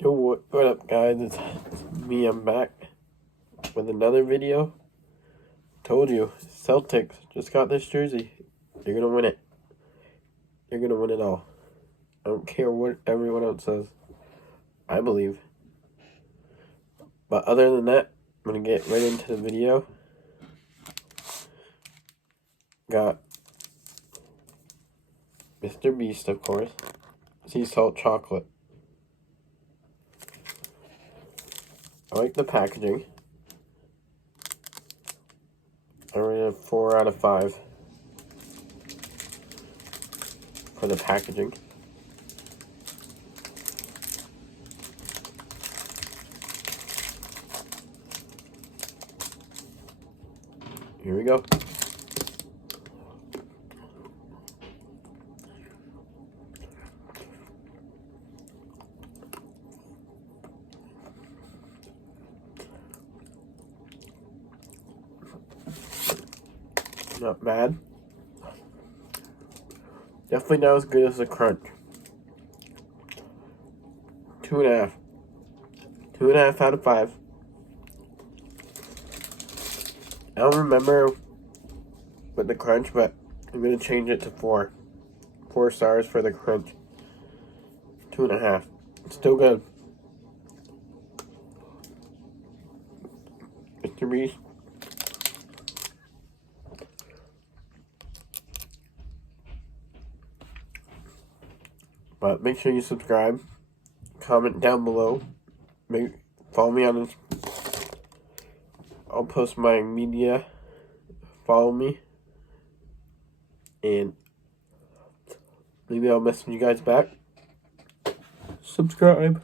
Yo, what up, guys? It's me. I'm back with another video. Told you, Celtics just got this jersey. They're gonna win it. They're gonna win it all. I don't care what everyone else says. I believe. But other than that, I'm gonna get right into the video. Got Mr. Beast, of course. Sea salt chocolate. I like the packaging. I rate it 4 out of 5 for the packaging. Here we go. Not bad. Definitely not as good as the Crunch. 2.5. 2.5 out of 5. I don't remember with the Crunch, but I'm going to change it to 4. 4 stars for the Crunch. 2.5. It's still good. Mr. Beast. But make sure you subscribe. Comment down below. Follow me on this. I'll post my media. Follow me. And maybe I'll message you guys back. Subscribe.